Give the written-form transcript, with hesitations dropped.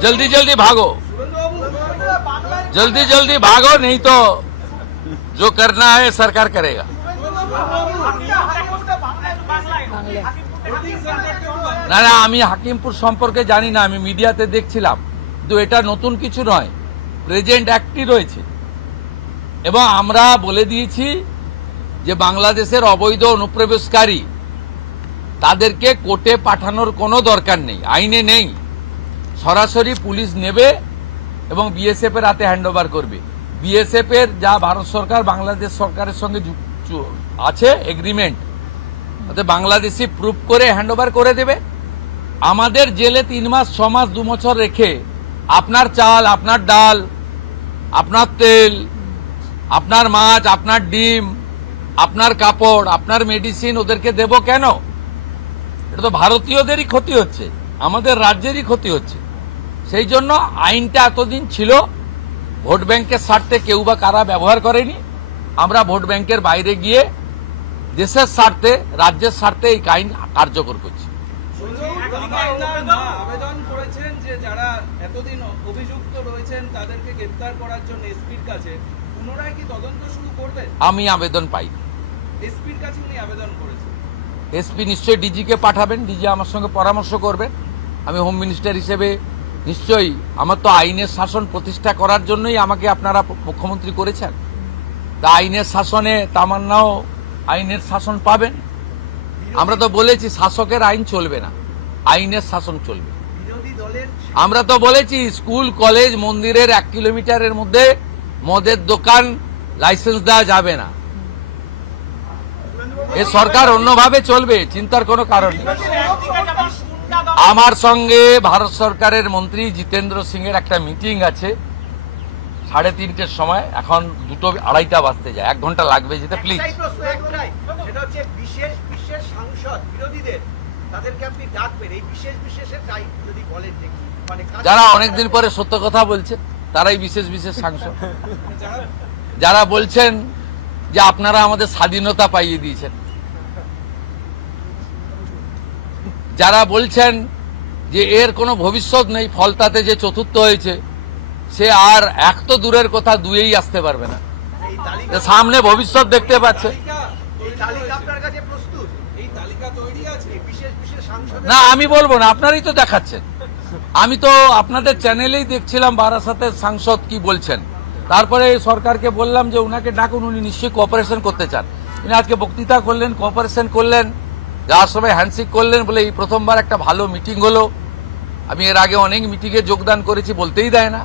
जल्दी जल्दी भागो, जल्दी जल्दी भागो, नहीं तो जो करना है सरकार करेगा। না না, আমি হাকিমপুর সম্পর্কে জানি না, আমি মিডিয়াতে দেখছিলাম, কিন্তু এটা নতুন কিছু নয়, প্রেজেন্ট অ্যাক্টই রয়েছে। এবং আমরা বলে দিয়েছি যে বাংলাদেশের অবৈধ অনুপ্রবেশকারী তাদেরকে কোর্টে পাঠানোর কোনো দরকার নেই, আইনে নেই, সরাসরি পুলিশ নেবে এবং বিএসএফ এর হাতে হ্যান্ডওভার করবে। বিএসএফ এর যা ভারত সরকার বাংলাদেশ সরকারের সঙ্গে আছে এগ্রিমেন্ট, তাতে বাংলাদেশি প্রুফ করে হ্যান্ডওভার করে দেবে। আমাদের জেলে 3 মাস 6 মাস 2 বছর রেখে আপনার চাল, আপনার ডাল, আপনার তেল, আপনার মাছ, আপনার ডিম, আপনার কাপড়, আপনার মেডিসিন ওদেরকে দেব কেন? এটা তো ভারতীয়দেরই ক্ষতি হচ্ছে, আমাদের রাজ্যেরই ক্ষতি হচ্ছে। সেই জন্য আইনটা এতদিন ছিল ভোট ব্যাংকের স্বার্থে কেউ বা কারা ব্যবহার করেনি। আমরা ভোট ব্যাংকের বাইরে গিয়ে দেশের স্বার্থে, রাজ্যের স্বার্থে এই আইন কার্যকর করছি। আবেদন করেছেন যে যারা এতদিন অভিযুক্ত রয়েছেন তাদেরকে গ্রেফতার করার জন্য এসপির কাছে, পুনরায় কি তদন্ত শুরু করবেন? আমি আবেদন পাই, এসপির কাছে উনি আবেদন করেছেন। এসপি নিশ্চয়ই ডিজিকে পাঠাবেন, ডিজি আমার সঙ্গে পরামর্শ করবেন। আমি হোম মিনিস্টার হিসেবে নিশ্চয়ই, আমার তো আইনের শাসন প্রতিষ্ঠা করার জন্যই আমাকে আপনারা মুখ্যমন্ত্রী করেছেন। তা আইনের শাসনে তামান্নাও আইনের শাসন পাবেন। আমরা তো বলেছি শাসকের আইন চলবে না, আইনের শাসন চলবে। আমরা তো বলেছি স্কুল কলেজ মন্দিরের 1 কিলোমিটারের মধ্যে মদের দোকান লাইসেন্স দেওয়া যাবে না। এ সরকার অন্যভাবে চলবে, চিন্তার কোনো কারণ নেই। আমার সঙ্গে ভারত সরকারের মন্ত্রী জিতেন্দ্র সিং এর একটা মিটিং আছে 3:30টার সময়, এখন 2:30 বাজতে যায়, 1 ঘন্টা লাগবে যেতে। প্লিজ, যারা অনেকদিন পরে সত্য কথা বলছে তারাই বিশেষ বিশেষ সাংসদ। যারা বলছেন যে আপনারা আমাদের স্বাধীনতা পাইয়ে দিয়েছেন, যারা বলছেন যে এর কোনো ভবিষ্যৎ নেই, ফলতাতে যে চতুর্থ হয়েছে সে আর 1 তো দূরের কথা 2-এই আসতে পারবে না, সামনে ভবিষ্যৎ দেখতে পাচ্ছে না। আমি বলবো না, আপনারই তো দেখাচ্ছেন। আমি তো আপনাদের চ্যানেলেই দেখছিলাম বারাসাতের সাংসদ কি বলছেন। তারপরে সরকারকে বললাম যে উনাকে ডাকুন, উনি নিশ্চয়ই কোঅপারেশন করতে চান। উনি আজকে বক্তৃতা করলেন, কোঅপারেশন করলেন, যাওয়ার সময় হ্যান্ডশেক করলেন, বলে এই প্রথমবার একটা ভালো মিটিং হলো। আমি এর আগে অনেক মিটিংয়ে যোগদান করেছি, বলতেই দেয় না।